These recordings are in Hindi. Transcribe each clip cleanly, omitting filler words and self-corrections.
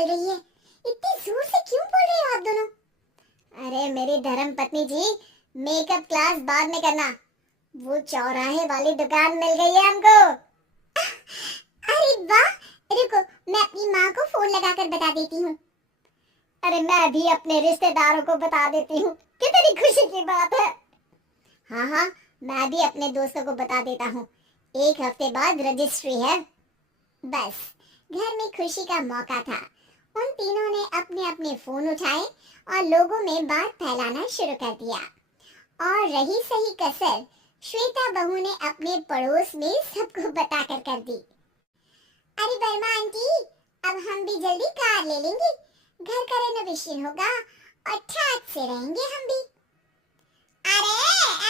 चल रही है? इतनी जोर से क्यों बोल रहे हो आप दोनों? अरे मेरी धर्म पत्नी जी, मेकअप क्लास बाद में करना। वो चौराहे वाली दुकान मिल गई है हमको। अरे वाह, रुको मैं अपनी माँ को फोन लगाकर बता देती हूँ। अरे मैं भी अपने रिश्तेदारों को बता देती हूँ, कितनी खुशी की बात है। हाँ हाँ, मैं भी अपने दोस्तों को बता देता हूँ, 1 हफ्ते बाद रजिस्ट्री है। बस घर में खुशी का मौका था। उन तीनों ने अपने अपने फोन उठाए और लोगों में बात फैलाना शुरू कर दिया। और रही सही कसर श्वेता बहू ने अपने पड़ोस में सबको बताकर कर दी। अरे वर्मा आंटी, अब हम भी जल्दी कार ले लेंगे, घर का रेनोवेशन होगा और ठाक से रहेंगे हम भी। अरे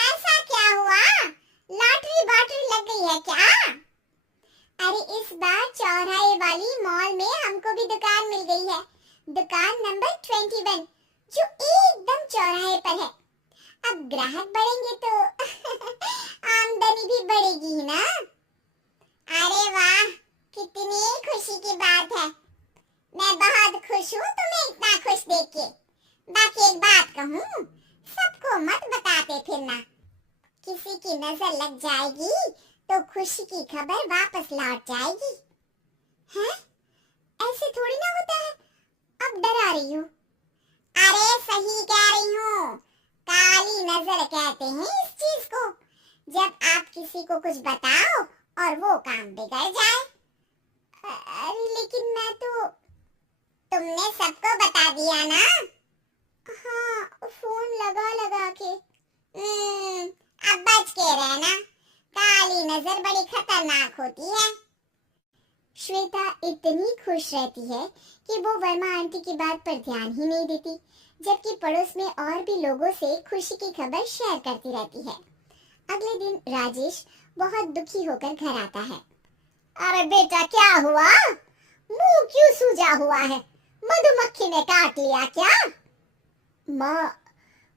ऐसा क्या हुआ? लॉटरी बाटरी लग गई है क्या? अरे इस बार चौराहे वाली मॉल में हमको भी दुकान मिल गई है, दुकान नंबर 21, जो एकदम चौराहे पर है। अब ग्राहक बढ़ेंगे तो आमदनी भी बढ़ेगी ही ना। अरे वाह, कितनी खुशी की बात है। मैं बहुत खुश हूँ तुम्हें इतना खुश देख के। बाकी एक बात कहूँ, सबको मत बताते फिरना, किसी की नजर लग जाएगी तो खुशी की खबर वापस लौट जाएगी। हैं? ऐसे थोड़ी ना होता है, अब डरा रही हूँ। अरे सही कह रही हूँ, काली नजर कहते हैं इस चीज को, जब आप किसी को कुछ बताओ और वो काम बिगड़ जाए। अरे लेकिन मैं तो, तुमने सबको बता दिया ना? हाँ, फोन लगा लगा के। अब बच के रहना, काली नजर बड़ी खतरनाक होती है। श्वेता इतनी खुश रहती है कि वो वर्मा आंटी की बात पर ध्यान ही नहीं देती, जबकि पड़ोस में और भी लोगों से खुशी की खबर शेयर करती रहती है। अगले दिन राजेश बहुत दुखी होकर घर आता है। अरे बेटा क्या हुआ? मुंह क्यों सूजा हुआ है? मधुमक्खी ने काट लिया क्या? माँ,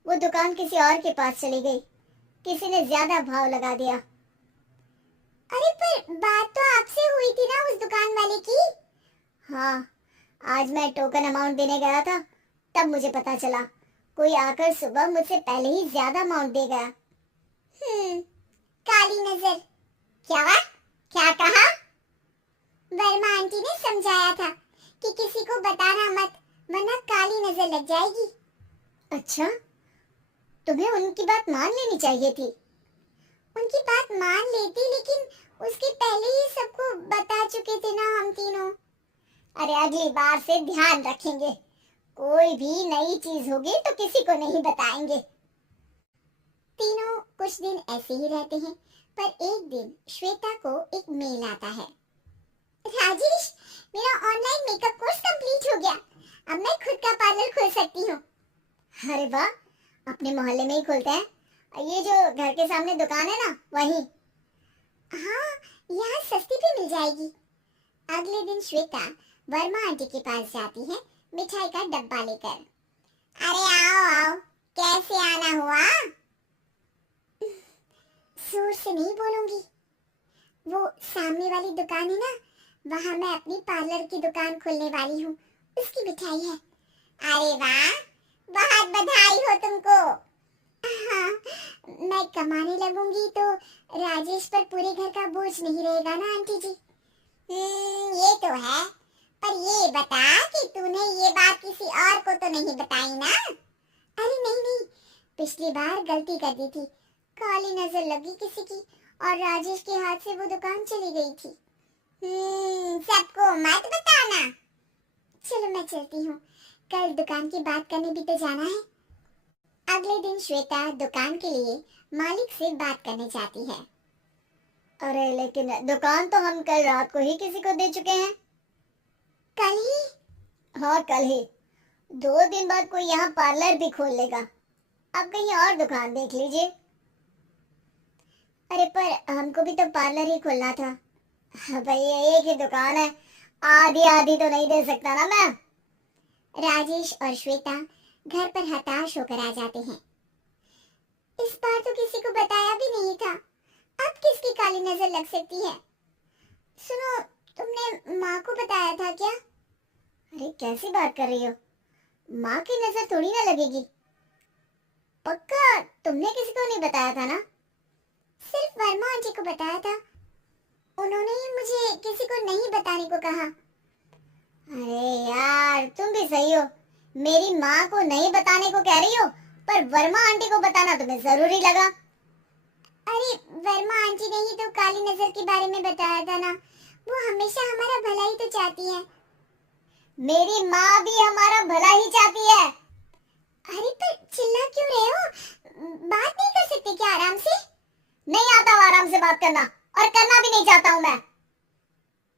वो दुकान किसी और के पास चली गई, किसी ने ज्यादा भाव लगा दिया। अरे पर बात तो आपसे हुई थी ना उस दुकान वाले की? हाँ, आज मैं टोकन अमाउंट देने गया था, तब मुझे पता चला कोई आकर सुबह मुझसे पहले ही ज्यादा अमाउंट दे गया। काली नजर। क्या कहा? वर्मा आंटी ने समझाया था कि किसी को बताना मत, वरना काली नजर लग जाएगी। अच्छा, तुम्हें उनकी बात मान लेनी चाहिए थी। उनकी बात मान लेती, लेकिन उसके पहले ही सबको बता चुके थे ना हम तीनों। अरे अगली बार से ध्यान रखेंगे, कोई भी नई चीज होगी तो किसी को नहीं बताएंगे। तीनों कुछ दिन ऐसे ही रहते हैं, पर एक दिन श्वेता को एक मेल आता है। राजेश, मेरा ऑनलाइन मेकअप कोर्स कंप्लीट हो गया, अब मैं खुद का पार्लर खोल सकती हूँ। अरे वाह, अपने मोहल्ले में ही खोलते हैं? ये जो घर के सामने दुकान है ना, वहीं? हाँ, यहाँ सस्ती भी मिल जाएगी। अगले दिन श्वेता वर्मा आंटी के पास जाती है मिठाई का डब्बा लेकर। अरे आओ आओ, कैसे आना हुआ? जोर से नहीं बोलूंगी, वो सामने वाली दुकान है ना, वहाँ मैं अपनी पार्लर की दुकान खोलने वाली हूँ, उसकी मिठाई है। अरे वाह, बहुत बधाई हो तुमको। हाँ, मैं कमाने लगूंगी तो राजेश पर पूरे घर का बोझ नहीं रहेगा ना आंटी जी। ये तो है, पर ये बता कि तूने ये बात किसी और को तो नहीं बताई ना? अरे नहीं, पिछली बार गलती कर दी थी, काली नजर लगी किसी की और राजेश के हाथ से वो दुकान चली गई थी। सबको मत बताना। चलो मैं चलती हूँ, कल दुकान की बात करने भी तो जाना है। अगले दिन श्वेता दुकान के लिए मालिक से बात करने जाती है। अरे लेकिन दुकान तो हम कल रात को ही किसी को दे चुके हैं। कल ही? हाँ कल ही। 2 दिन बाद कोई यहाँ पार्लर भी खोल लेगा, अब कहीं और दुकान देख लीजिए। अरे पर हमको भी तो पार्लर ही खोलना था। भाई एक ही दुकान है, आधी आधी तो नहीं दे सकता ना मैं। राजेश और श्वेता घर पर हताश होकर आ जाते हैं। इस बार तो किसी को बताया भी नहीं था, अब किसकी काली नजर लग सकती है? सुनो, तुमने माँ को बताया था क्या? अरे कैसी बात कर रही हो? माँ की नजर थोड़ी ना लगेगी। पक्का तुमने किसी को नहीं बताया था ना? सिर्फ वर्मा आंटी को बताया था। उन्होंने ही मुझे किसी को नहीं बताने को कहा। अरे यार तुम भी सही हो। मेरी माँ को नहीं बताने को कह रही हो, पर वर्मा आंटी को बताना तुम्हें जरूरी लगा। अरे वर्मा आंटी ने ही तो काली नजर के बारे में बताया था ना। वो हमेशा हमारा भला ही तो चाहती है। मेरी माँ भी हमारा भला ही चाहती है। अरे पर चिल्ला क्यों रहे हो? बात नहीं कर सकते क्या आराम से? नहीं आता आराम से बात करना, और करना भी नहीं चाहता हूँ मैं।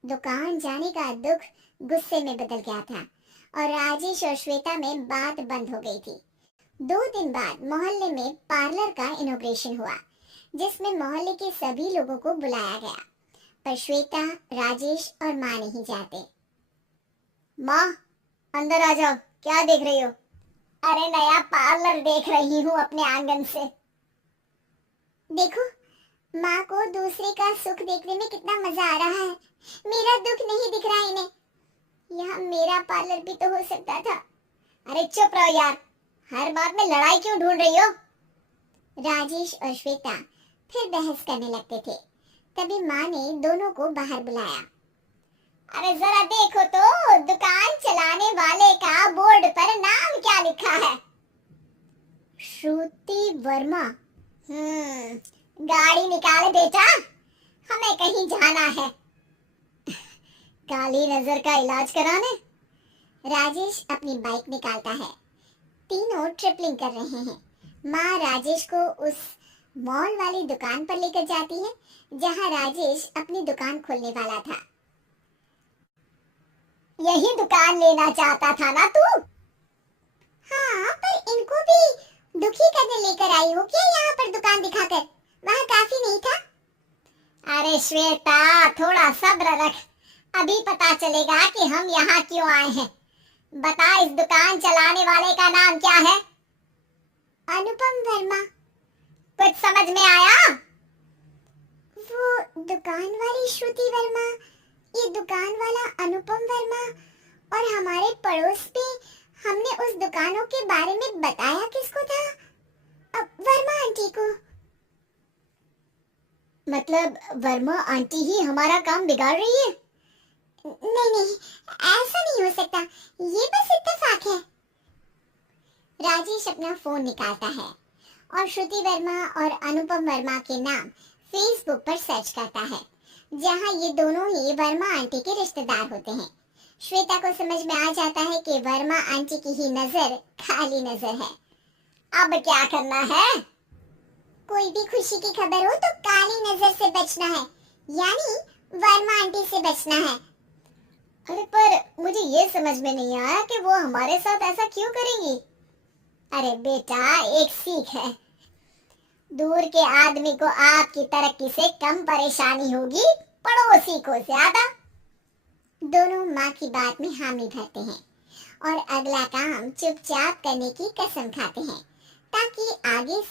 दुकान जाने का दुख गुस्से में बदल गया था और राजेश और श्वेता में बात बंद हो गई थी। 2 दिन बाद मोहल्ले में पार्लर का इनॉग्रेशन हुआ, जिसमें मोहल्ले के सभी लोगों को बुलाया गया, पर श्वेता, राजेश और माँ नहीं जाते। माँ अंदर आ जाओ, क्या देख रही हो? अरे नया पार्लर देख रही हूँ अपने आंगन से। देखो, माँ को दूसरे का सुख देखने में कितना मजा आ रहा है। मेरा दुख नहीं दिख रहा इन्हें। यहाँ मेरा पार्लर भी तो हो सकता था। अरे चुप रहो यार, हर बात में लड़ाई क्यों ढूंढ रही हो? राजेश और श्वेता फिर बहस करने लगते थे। तभी माँ ने दोनों को बाहर बुलाया। अरे जरा देखो तो, दुकान चलाने वाले का बोर्ड पर नाम क्या लिखा है? श्रुति वर्मा। गाड़ी निकाले बेटा, हमें कहीं जाना है। काली नजर का इलाज कराने। राजेश अपनी बाइक निकालता है। तीनों ट्रिपलिंग कर रहे हैं। माँ राजेश को उस मॉल वाली दुकान पर लेकर जाती है जहाँ राजेश अपनी दुकान खोलने वाला था। यही दुकान लेना चाहता था ना तू? हाँ, पर इनको भी दुखी करने लेकर आई हो क्या यहाँ पर दुकान दिखाकर? वहाँ काफी नहीं था? अरे श्वेता, थोड़ा सब्र रख, अभी पता चलेगा कि हम यहाँ क्यों आए हैं। बता, इस दुकान चलाने वाले का नाम क्या है? अनुपम वर्मा। कुछ समझ में आया? वो दुकान वाली श्रुति वर्मा, ये दुकान वाला अनुपम वर्मा, और हमारे पड़ोस में हमने उस दुकानों के बारे में बताया किसको था? वर्मा आंटी को। मतलब वर्मा आंटी ही हमारा काम बिगाड़ रही है? नहीं नहीं, ऐसा नहीं हो सकता, ये बस इत्तेफाक है। राजेश अपना फोन निकालता है और श्रुति वर्मा और अनुपम वर्मा के नाम फेसबुक पर सर्च करता है, जहां ये दोनों ही वर्मा आंटी के रिश्तेदार होते हैं। श्वेता को समझ में आ जाता है कि वर्मा आंटी की ही नजर काली नजर है। अब क्या करना है? कोई भी खुशी की खबर हो तो काली नजर से बचना है, यानी वर्मा आंटी से बचना है। अरे पर मुझे ये समझ में नहीं आया कि वो हमारे साथ ऐसा क्यों करेंगी? अरे बेटा, एक सीख है, दूर के आदमी को आपकी तरक्की से कम परेशानी होगी, पड़ोसी को ज्यादा। दोनों माँ की बात में हामी भरते हैं और अगला काम चुपचाप करने की कसम खाते हैं, ताकि आगे